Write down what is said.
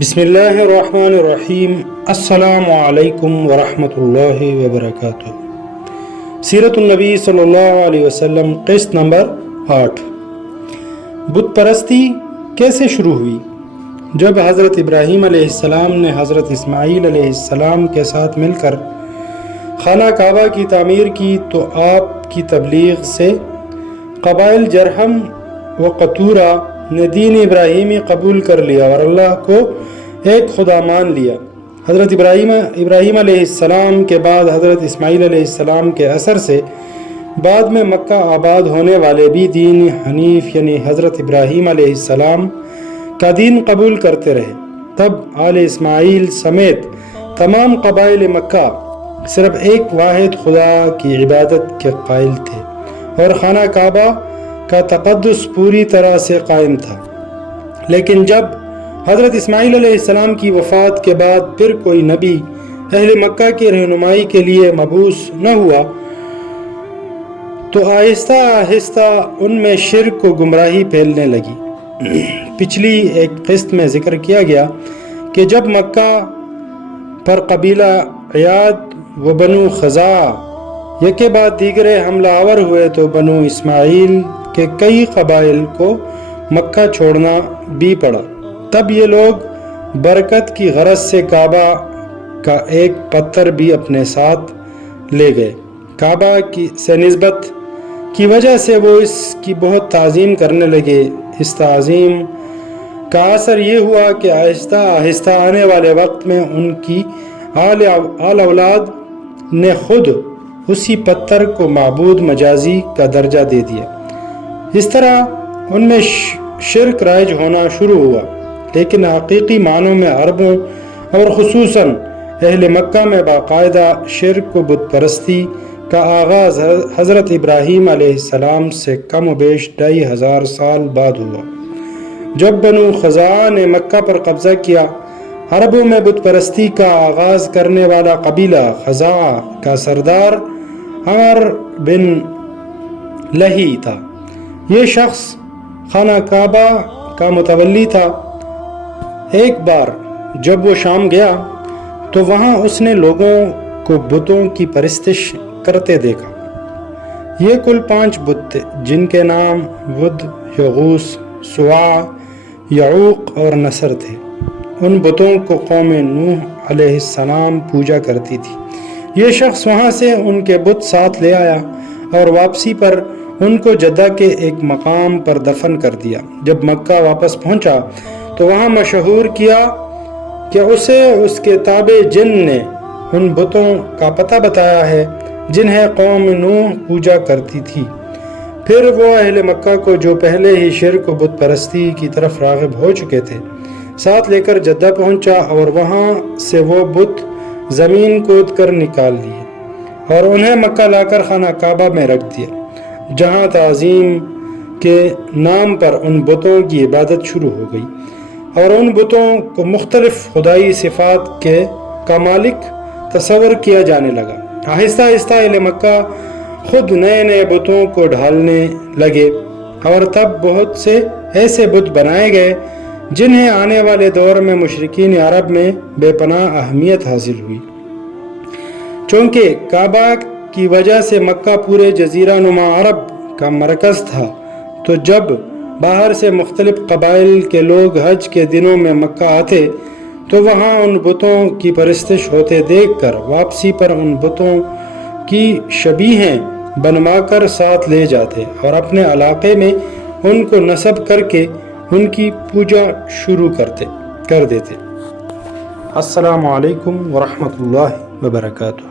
بسم اللہ الرحمن الرحیم۔ السلام علیکم ورحمۃ اللہ وبرکاتہ۔ سیرت النبی صلی اللہ علیہ وسلم، قسط نمبر 8۔ بت پرستی کیسے شروع ہوئی؟ جب حضرت ابراہیم علیہ السلام نے حضرت اسماعیل علیہ السلام کے ساتھ مل کر خانہ کعبہ کی تعمیر کی تو آپ کی تبلیغ سے قبائل جرہم و قطورہ نے دین ابراہیمی قبول کر لیا اور اللہ کو ایک خدا مان لیا۔ حضرت ابراہیم علیہ السلام کے بعد حضرت اسماعیل علیہ السلام کے اثر سے بعد میں مکہ آباد ہونے والے بھی دین حنیف یعنی حضرت ابراہیم علیہ السلام کا دین قبول کرتے رہے۔ تب آل اسماعیل سمیت تمام قبائل مکہ صرف ایک واحد خدا کی عبادت کے قائل تھے اور خانہ کعبہ کا تقدس پوری طرح سے قائم تھا۔ لیکن جب حضرت اسماعیل علیہ السلام کی وفات کے بعد پھر کوئی نبی اہل مکہ کی رہنمائی کے لیے مبعوث نہ ہوا تو آہستہ آہستہ ان میں شرک و گمراہی پھیلنے لگی۔ پچھلی ایک قسط میں ذکر کیا گیا کہ جب مکہ پر قبیلہ عیاد و بنو خزاعہ یکے بعد دیگرے حملہ آور ہوئے تو بنو اسماعیل کے کئی قبائل کو مکہ چھوڑنا بھی پڑا۔ تب یہ لوگ برکت کی غرض سے کعبہ کا ایک پتھر بھی اپنے ساتھ لے گئے۔ کعبہ سے نسبت کی وجہ سے وہ اس کی بہت تعظیم کرنے لگے۔ اس تعظیم کا اثر یہ ہوا کہ آہستہ آہستہ آنے والے وقت میں ان کی آل اولاد نے خود اسی پتھر کو معبود مجازی کا درجہ دے دیا۔ اس طرح ان میں شرک رائج ہونا شروع ہوا، لیکن حقیقی معنوں میں عربوں اور خصوصاً اہل مکہ میں باقاعدہ شرک و بت پرستی کا آغاز حضرت ابراہیم علیہ السلام سے کم و بیش 2500 سال بعد ہوا۔ جب بنو خزاعہ نے مکہ پر قبضہ کیا، عربوں میں بت پرستی کا آغاز کرنے والا قبیلہ خزاعہ کا سردار عمر بن لہی تھا۔ یہ شخص خانہ کعبہ کا متولی تھا۔ ایک بار جب وہ شام گیا تو وہاں اس نے لوگوں کو بتوں کی پرستش کرتے دیکھا۔ یہ کل 5 بت تھے جن کے نام ود، یغوث، سواع، یعوق اور نصر تھے۔ ان بتوں کو قوم نوح علیہ السلام پوجا کرتی تھی۔ یہ شخص وہاں سے ان کے بت ساتھ لے آیا اور واپسی پر ان کو جدہ کے ایک مقام پر دفن کر دیا۔ جب مکہ واپس پہنچا تو وہاں مشہور کیا کہ اسے اس کے تابع جن نے ان بتوں کا پتہ بتایا ہے جنہیں قوم نوح پوجا کرتی تھی۔ پھر وہ اہل مکہ کو جو پہلے ہی شرک و بت پرستی کی طرف راغب ہو چکے تھے ساتھ لے کر جدہ پہنچا اور وہاں سے وہ بت زمین کود کر نکال لیے اور انہیں مکہ لا کر خانہ کعبہ میں رکھ دیا، جہاں تعظیم کے نام پر ان بتوں کی عبادت شروع ہو گئی اور ان بتوں کو مختلف خدائی صفات کا مالک تصور کیا جانے لگا۔ آہستہ آہستہ اہل مکہ خود نئے نئے بتوں کو ڈھالنے لگے اور تب بہت سے ایسے بت بنائے گئے جنہیں آنے والے دور میں مشرکین عرب میں بے پناہ اہمیت حاصل ہوئی۔ چونکہ کعبہ کی وجہ سے مکہ پورے جزیرہ نما عرب کا مرکز تھا، تو جب باہر سے مختلف قبائل کے لوگ حج کے دنوں میں مکہ آتے تو وہاں ان بتوں کی پرستش ہوتے دیکھ کر واپسی پر ان بتوں کی شبیہیں بنوا کر ساتھ لے جاتے اور اپنے علاقے میں ان کو نصب کر کے ان کی پوجا شروع کر دیتے۔ السلام علیکم ورحمۃ اللہ وبرکاتہ۔